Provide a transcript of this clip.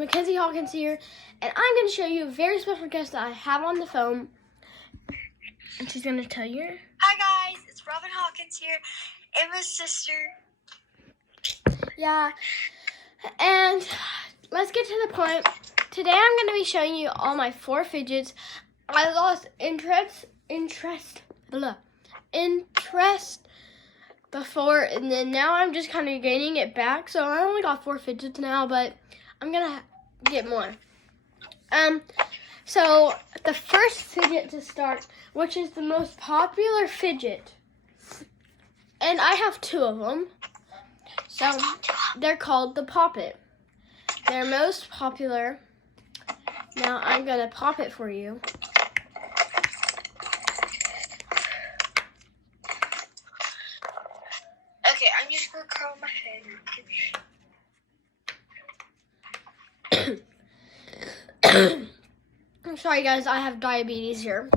Mackenzie Hawkins here, and I'm going to show you a very special guest that I have on the phone, and she's going to tell you. Hi guys, it's Robin Hawkins here, Emma's sister. Yeah, and let's get to the point. Today I'm going to be showing you all my 4 fidgets. I lost interest before, and then now I'm just kind of gaining it back. So I only got 4 fidgets now, but I'm gonna get more. So the first fidget to start, which is the most popular fidget, and I have 2 of them. So they're called the Pop It. They're most popular. Now I'm gonna pop it for you. Okay, I'm just gonna curl my head. I'm sorry guys, I have diabetes here.